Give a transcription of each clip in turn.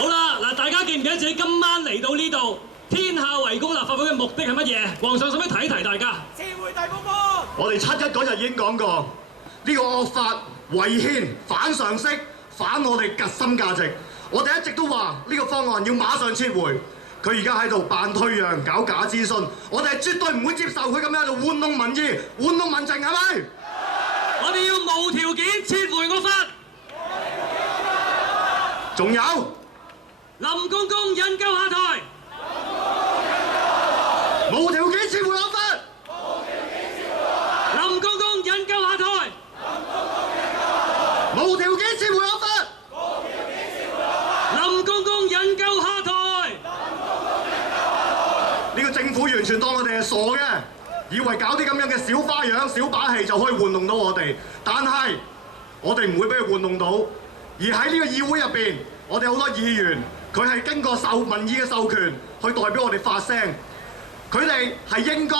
好啦，嗱，大家記唔記得自己今晚嚟到呢度天下圍攻立法會嘅目的係乜嘢？皇上使唔使提一提大家？撤回大公報。我哋7·1嗰日已經講過，呢個惡法違憲、反常識、反我哋核心價值。我哋一直都話呢個方案要馬上撤回。佢而家喺度扮退讓、搞假諮詢，我哋係絕對唔會接受佢咁樣喺度玩弄民意、玩弄民情，係咪？我哋要無條件撤回惡法。仲有林公公引咎下台。無條件撤回惡法。林公公引咎下台。無條件撤回惡法。林公公引咎下台。呢個政府完全當我哋係傻嘅，以為搞啲咁樣嘅小花樣、小把戲就可以玩弄到我哋。但係我哋唔會俾佢玩弄到。而喺呢個議會入邊，我哋好多議員，佢係經過民意嘅授權去代表我哋發聲。佢哋係應該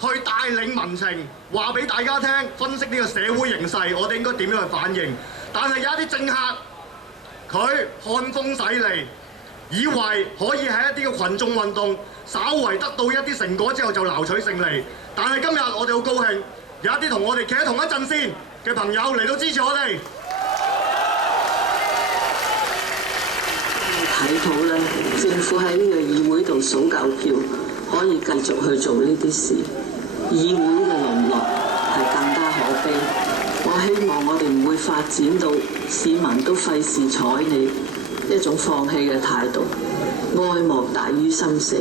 去帶領民情，話俾大家聽，分析呢個社會形勢，我哋應該點樣去反應。但係有一啲政客，佢看風使舵，以為可以喺一啲嘅群眾運動，稍為得到一啲成果之後就撈取勝利。但係今日我哋好高興，有一啲同我哋企喺同一陣線嘅朋友嚟到支持我哋。睇到咧，政府喺呢個議會度數夠票，可以繼續去做呢啲事，議會嘅淪落係更加可悲。我希望我哋唔會發展到市民都費事睬你一種放棄嘅態度，愛莫大於心死，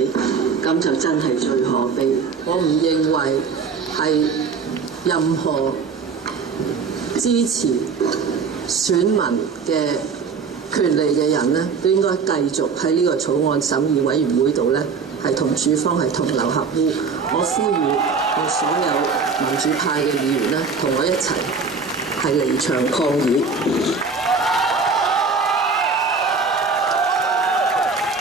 咁就真係最可悲。我唔認為係任何支持選民嘅權利嘅人呢，都應該繼續喺呢個草案審議委員會度呢，係同處方係同流合污。我呼籲我所有民主派嘅議員呢，同我一齊係離場抗議。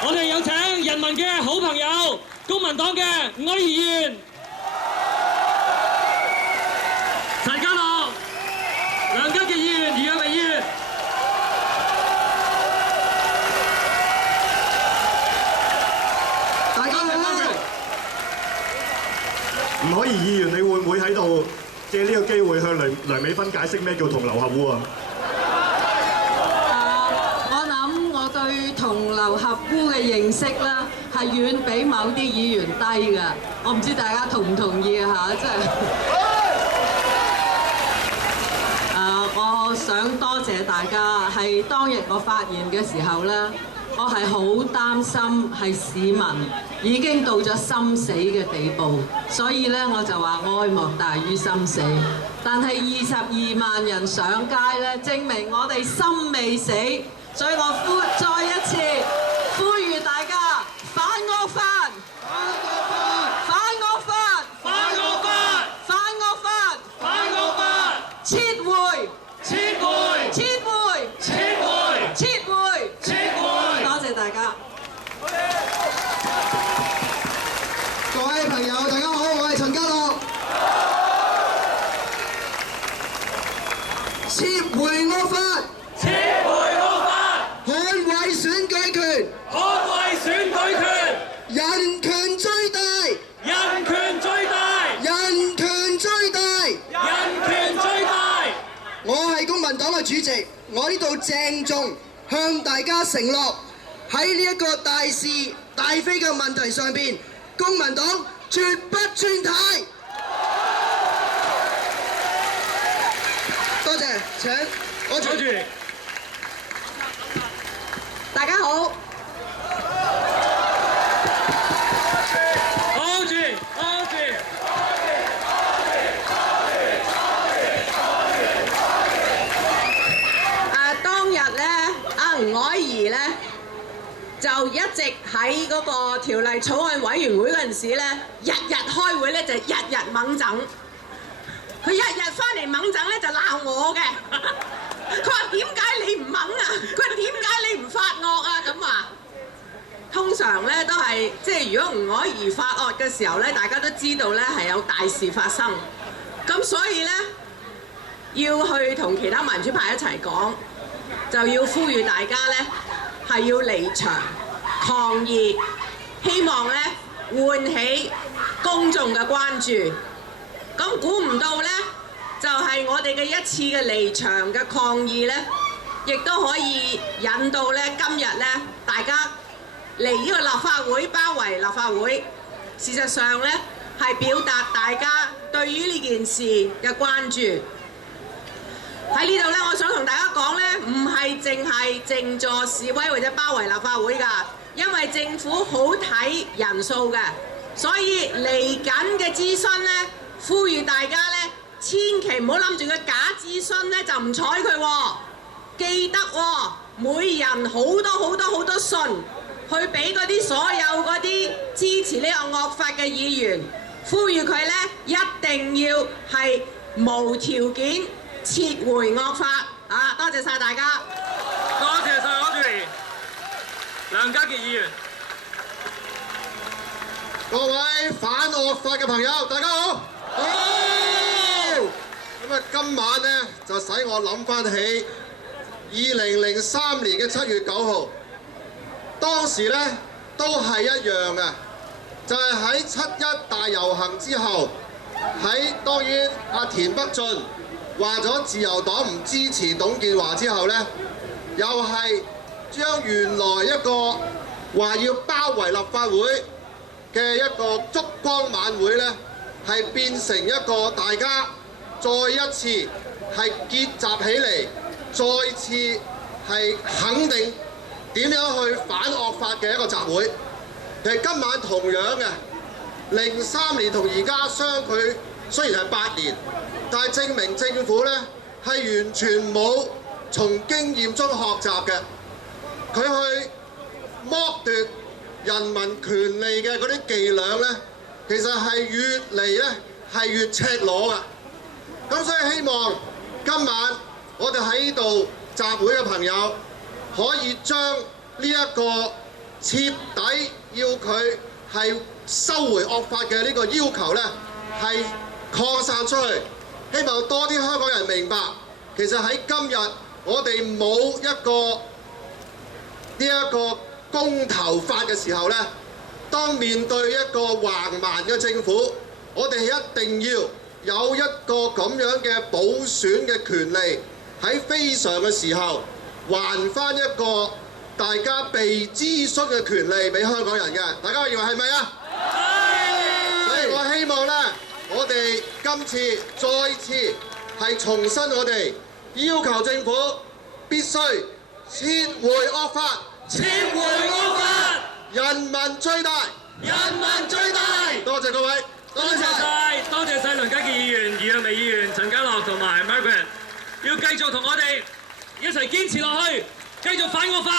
我哋有請人民嘅好朋友，公民黨嘅吳靄儀議員、陳家樂、梁家傑議員、余若薇議員。大家好，吳靄儀議員，你會唔會喺度借呢個機會向梁美芬解釋咩叫同流合污啊？我諗我對同流合污嘅認識咧，係遠比某啲議員低嘅。我唔知大家同唔同意啊嚇，真係。我想多謝大家，係當日我發言嘅時候咧，我係好擔心係市民已經到咗心死嘅地步，所以咧我就話愛莫大於心死。但係22萬人上街咧，證明我哋心未死，所以我再一次呼籲大家反惡法，反惡法，反惡法，反惡法，反惡法，撤回，撤回，撤回，撤回，撤回，撤回。多謝大家。各位朋友，大家好，我係陳家樂。撤回惡法，撤回惡法，捍衛選舉權，捍衛選舉權，人權最大，人權最大，人權最大。人權最大。我係公民黨嘅主席，我呢度鄭重向大家承諾，喺呢一個大是大非嘅問題上邊，公民黨絕不轉軚。多謝，請我坐住。大家好。hold住，hold住。當日咧，吳靄儀咧就一直喺嗰個條例草案委員會嗰陣時咧，日日開會咧就日日猛整。佢日日翻嚟猛整咧就鬧我嘅，佢話點解你唔猛啊？佢話點解你唔發惡啊？咁話通常咧都係即係如果吳靄儀發惡嘅時候咧，大家都知道咧係有大事發生，咁所以咧要去同其他民主派一齊講，就要呼籲大家咧係要離場抗議，希望咧喚起公眾嘅關注。咁估唔到咧，就係我哋嘅一次嘅離場嘅抗議咧，亦都可以引到咧今日咧大家嚟呢個立法會，包圍立法會。事實上咧係表達大家對於呢件事嘅關注。喺呢度咧，我想同大家講咧，唔係淨係靜坐示威或者包圍立法會㗎，因為政府好睇人數嘅，所以嚟緊嘅諮詢咧，呼籲大家咧，千祈唔好諗住個假諮詢咧就唔睬佢喎，記得喎，每人好多信去俾嗰啲所有嗰啲支持呢個惡法嘅議員，呼籲佢咧一定要係無條件撤回惡法啊！多謝晒大家。多謝晒柯主席，梁家傑議員。各位反惡法嘅朋友，大家好。好。咁啊，今晚呢，就使我諗翻起2003年嘅7月9號，當時呢都係一樣嘅，就係喺7·1大遊行之後，當然阿田北俊話咗自由黨唔支持董建華之後呢，又係將原來一個話要包圍立法會嘅一個燭光晚會呢，係變成一個大家再一次係結集起嚟，再次係肯定點樣去反惡法嘅一個集會。其實今晚同樣嘅，03年同而家相距雖然係8年，但係證明政府呢係完全冇從經驗中學習嘅，佢去剝奪人民權利嘅嗰啲伎倆呢，其實係越嚟呢係越赤裸㗎。咁所以希望今晚我哋喺呢度集會嘅朋友，可以將呢一個徹底要佢係收回惡法嘅呢個要求呢，係擴散出去。希望多啲香港人明白，其實喺今日我哋冇一個公投法嘅時候呢，當面對一個橫蠻嘅政府，我哋一定要有一個咁樣嘅補選嘅權利，喺非常嘅時候還翻一個大家被諮詢嘅權利俾香港人嘅。大家認為係咪啊？係。所以我希望呢，我哋今次再次係重申我哋要求政府必須撤回惡法。撤回惡法，人民最大，人民最大。多謝各位，多謝晒，多謝晒梁家傑議員、余若薇議員、陳家樂同埋 Margaret， 要繼續同我哋一齊堅持落去，繼續反惡法。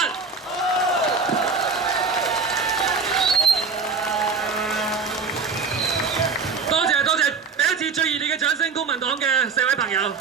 多謝，俾一次最熱烈嘅掌聲，公民黨嘅4位朋友。